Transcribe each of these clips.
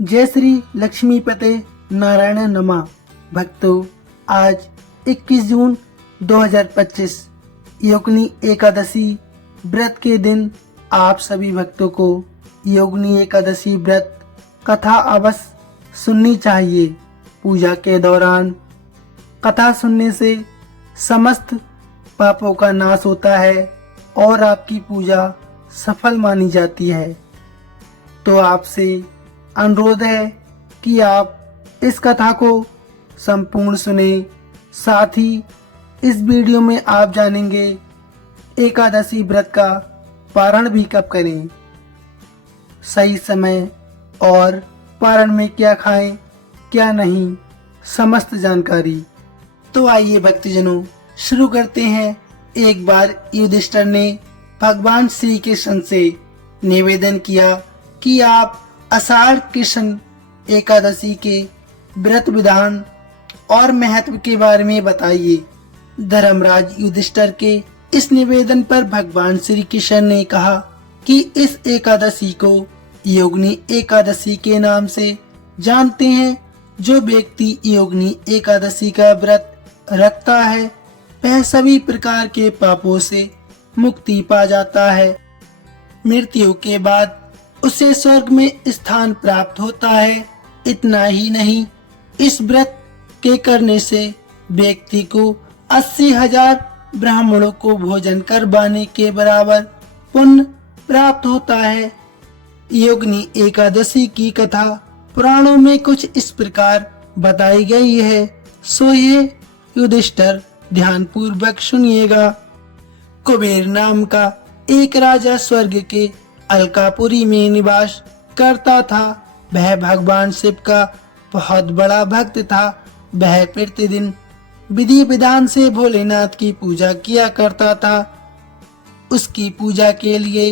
जय श्री लक्ष्मीपते नारायण नमा। भक्तों, आज 21 जून 2025 योगिनी एकादशी व्रत के दिन आप सभी भक्तों को योगिनी एकादशी व्रत कथा अवश्य सुननी चाहिए। पूजा के दौरान कथा सुनने से समस्त पापों का नाश होता है और आपकी पूजा सफल मानी जाती है। तो आपसे अनुरोध है कि आप इस कथा को संपूर्ण सुने। साथ ही इस वीडियो में आप जानेंगे एकादशी व्रत का पारण भी कब करें, सही समय और पारण में क्या खाएं क्या नहीं, समस्त जानकारी। तो आइए भक्तजनों, शुरू करते हैं। एक बार युधिष्ठिर ने भगवान श्री कृष्ण से निवेदन किया कि आप आषाढ़ कृष्ण एकादशी के व्रत विधान और महत्व के बारे में बताइए। धर्मराज युधिष्ठिर के इस निवेदन पर भगवान श्री कृष्ण ने कहा कि इस एकादशी को योगिनी एकादशी के नाम से जानते हैं। जो व्यक्ति योगिनी एकादशी का व्रत रखता है वह सभी प्रकार के पापों से मुक्ति पा जाता है। मृत्यु के बाद उसे स्वर्ग में स्थान प्राप्त होता है। इतना ही नहीं, इस व्रत के करने से व्यक्ति को 80,000 ब्राह्मणों को भोजन करवाने के बराबर पुण्य प्राप्त होता है। योगिनी एकादशी की कथा पुराणों में कुछ इस प्रकार बताई गई है, सो ये युधिष्ठिर ध्यान पूर्वक सुनिएगा। कुबेर नाम का एक राजा स्वर्ग के अलकापुरी में निवास करता था। वह भगवान शिव का बहुत बड़ा भक्त था। वह प्रतिदिन विधि विधान से भोलेनाथ की पूजा किया करता था। उसकी पूजा के लिए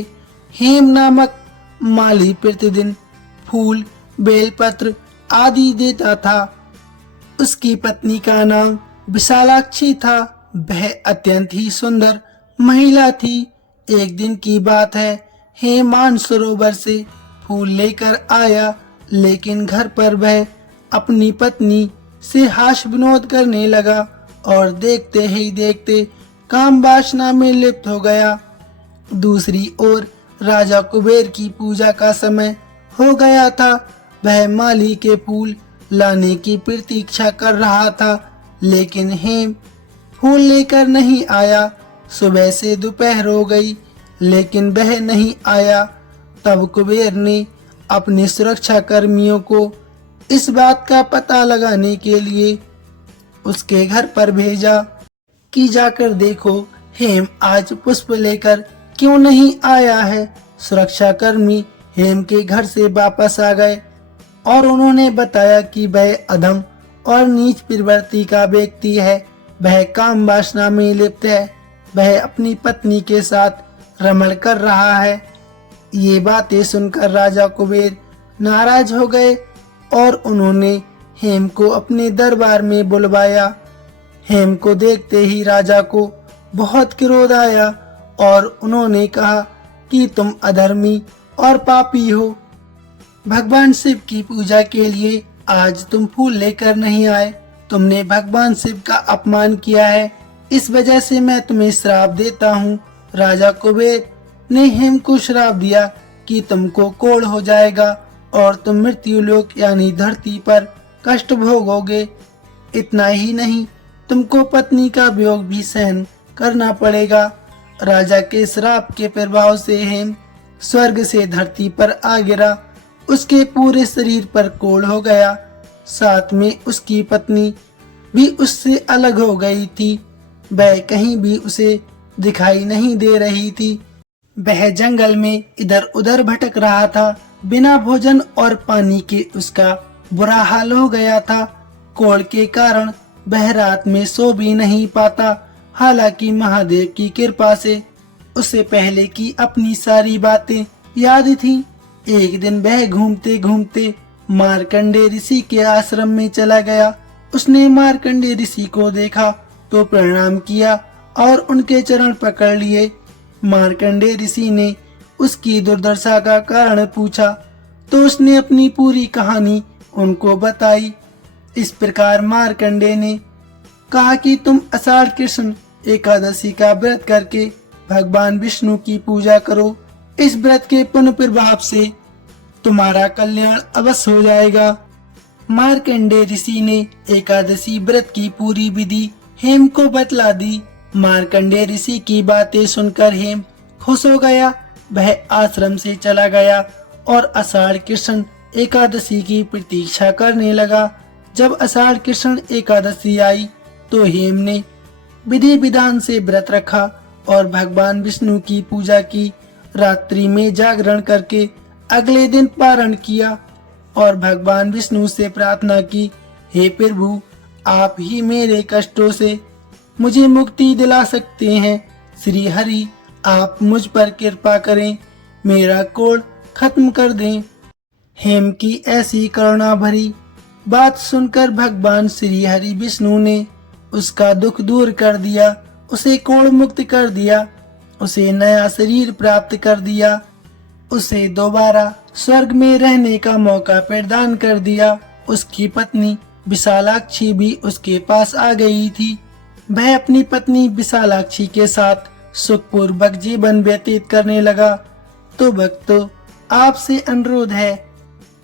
हेम नामक माली प्रतिदिन फूल, बेलपत्र आदि देता था। उसकी पत्नी का नाम विशालाक्षी था। वह अत्यंत ही सुंदर महिला थी। एक दिन की बात है, हेमान सरोवर से फूल लेकर आया, लेकिन घर पर वह अपनी पत्नी से हास्य विनोद करने लगा और देखते ही देखते काम वासना में लिप्त हो गया। दूसरी ओर राजा कुबेर की पूजा का समय हो गया था। वह माली के फूल लाने की प्रतीक्षा कर रहा था, लेकिन हेम फूल लेकर नहीं आया। सुबह से दोपहर हो गई, लेकिन वह नहीं आया। तब कुबेर ने अपने सुरक्षा कर्मियों को इस बात का पता लगाने के लिए उसके घर पर भेजा कि जाकर देखो हेम आज पुष्प लेकर क्यों नहीं आया है। सुरक्षा कर्मी हेम के घर से वापस आ गए और उन्होंने बताया कि वह अधम और नीच प्रवृत्ति का व्यक्ति है। वह काम वासना में लिप्त है। वह अपनी पत्नी के साथ रमण कर रहा है। ये बातें सुनकर राजा कुबेर नाराज हो गए और उन्होंने हेम को अपने दरबार में बुलवाया। हेम को देखते ही राजा को बहुत क्रोध आया और उन्होंने कहा कि तुम अधर्मी और पापी हो। भगवान शिव की पूजा के लिए आज तुम फूल लेकर नहीं आए। तुमने भगवान शिव का अपमान किया है। इस वजह से मैं तुम्हें श्राप देता हूँ। राजा कुबेर ने हेम को श्राप दिया कि तुमको कोढ़ हो जाएगा और तुम मृत्यु लोक यानी धरती पर कष्ट भोगोगे। इतना ही नहीं, तुमको पत्नी का वियोग भी सहन करना पड़ेगा। राजा के श्राप के प्रभाव से हेम स्वर्ग से धरती पर आ गिरा। उसके पूरे शरीर पर कोढ़ हो गया। साथ में उसकी पत्नी भी उससे अलग हो गई थी। वह कहीं भी उसे दिखाई नहीं दे रही थी। वह जंगल में इधर उधर भटक रहा था। बिना भोजन और पानी के उसका बुरा हाल हो गया था। कोढ़ के कारण वह रात में सो भी नहीं पाता। हालांकि महादेव की कृपा से उसे पहले की अपनी सारी बातें याद थी। एक दिन वह घूमते घूमते मार्कंडे ऋषि के आश्रम में चला गया। उसने मार्कंडे ऋषि को देखा तो प्रणाम किया और उनके चरण पकड़ लिए। मार्कंडे ऋषि ने उसकी दुर्दशा का कारण पूछा तो उसने अपनी पूरी कहानी उनको बताई। इस प्रकार मार्कंडेय ने कहा कि तुम आषाढ़ कृष्ण एकादशी का व्रत करके भगवान विष्णु की पूजा करो। इस व्रत के पुण्य प्रभाव से तुम्हारा कल्याण अवश्य हो जाएगा। मार्कंडेय ऋषि ने एकादशी व्रत की पूरी विधि हेम को बतला दी। मार्कंडेय ऋषि की बातें सुनकर हेम खुश हो गया। वह आश्रम से चला गया और आषाढ़ कृष्ण एकादशी की प्रतीक्षा करने लगा। जब आषाढ़ कृष्ण एकादशी आई तो हेम ने विधि विधान से व्रत रखा और भगवान विष्णु की पूजा की। रात्रि में जागरण करके अगले दिन पारण किया और भगवान विष्णु से प्रार्थना की, हे प्रभु, आप ही मेरे कष्टों से मुझे मुक्ति दिला सकते हैं। श्री हरि, आप मुझ पर कृपा करें, मेरा कोढ़ खत्म कर दें। हेम की ऐसी करुणा भरी बात सुनकर भगवान श्री हरि विष्णु ने उसका दुख दूर कर दिया, उसे कोढ़ मुक्त कर दिया, उसे नया शरीर प्राप्त कर दिया, उसे दोबारा स्वर्ग में रहने का मौका प्रदान कर दिया। उसकी पत्नी विशालाक्षी भी उसके पास आ गई थी। वह अपनी पत्नी विशालाक्षी के साथ सुखपूर्वक जीवन व्यतीत करने लगा। तो भक्तों, आपसे अनुरोध है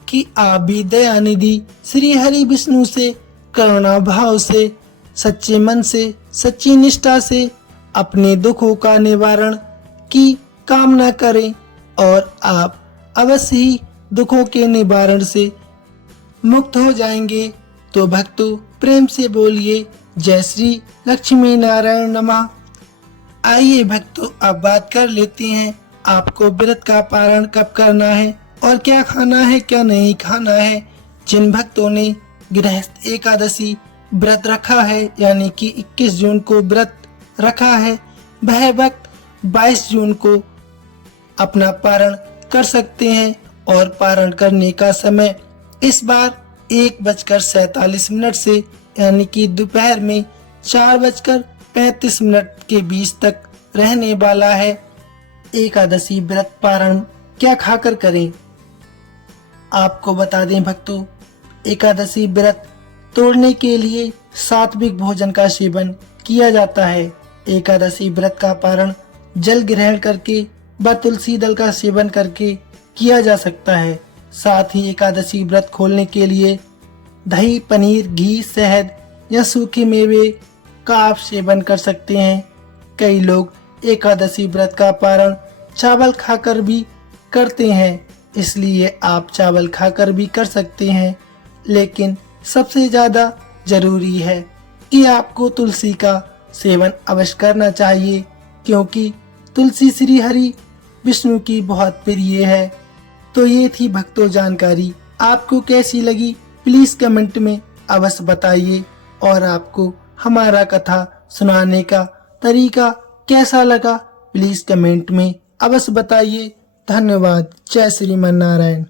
कि आप भी दयानिधि श्री हरि विष्णु से करुणा भाव से, सच्चे मन से, सच्ची निष्ठा से अपने दुखों का निवारण की कामना करें और आप अवश्य ही दुखों के निवारण से मुक्त हो जाएंगे। तो भक्तों, प्रेम से बोलिए जय श्री लक्ष्मी नारायण नमः। आइए भक्तों, अब बात कर लेते हैं आपको व्रत का पारण कब करना है और क्या खाना है क्या नहीं खाना है। जिन भक्तों ने गृहस्थ एकादशी व्रत रखा है यानी कि 21 जून को व्रत रखा है, वह भक्त 22 जून को अपना पारण कर सकते हैं और पारण करने का समय इस बार 1:47 से यानी कि दोपहर में 4:35 के बीच तक रहने वाला है। एकादशी व्रत पारण क्या खाकर करें, आपको बता दें भक्तों, एकादशी व्रत तोड़ने के लिए सात्विक भोजन का सेवन किया जाता है। एकादशी व्रत का पारण जल ग्रहण करके व तुलसी दल का सेवन करके किया जा सकता है। साथ ही एकादशी व्रत खोलने के लिए दही, पनीर, घी, शहद या सूखे मेवे का आप सेवन कर सकते हैं। कई लोग एकादशी व्रत का पारण चावल खाकर भी करते हैं, इसलिए आप चावल खाकर भी कर सकते हैं। लेकिन सबसे ज्यादा जरूरी है कि आपको तुलसी का सेवन अवश्य करना चाहिए, क्योंकि तुलसी श्री हरि विष्णु की बहुत प्रिय है। तो ये थी भक्तों जानकारी। आपको कैसी लगी प्लीज कमेंट में अवश्य बताइए और आपको हमारा कथा सुनाने का तरीका कैसा लगा प्लीज कमेंट में अवश्य बताइए। धन्यवाद। जय श्रीमन नारायण।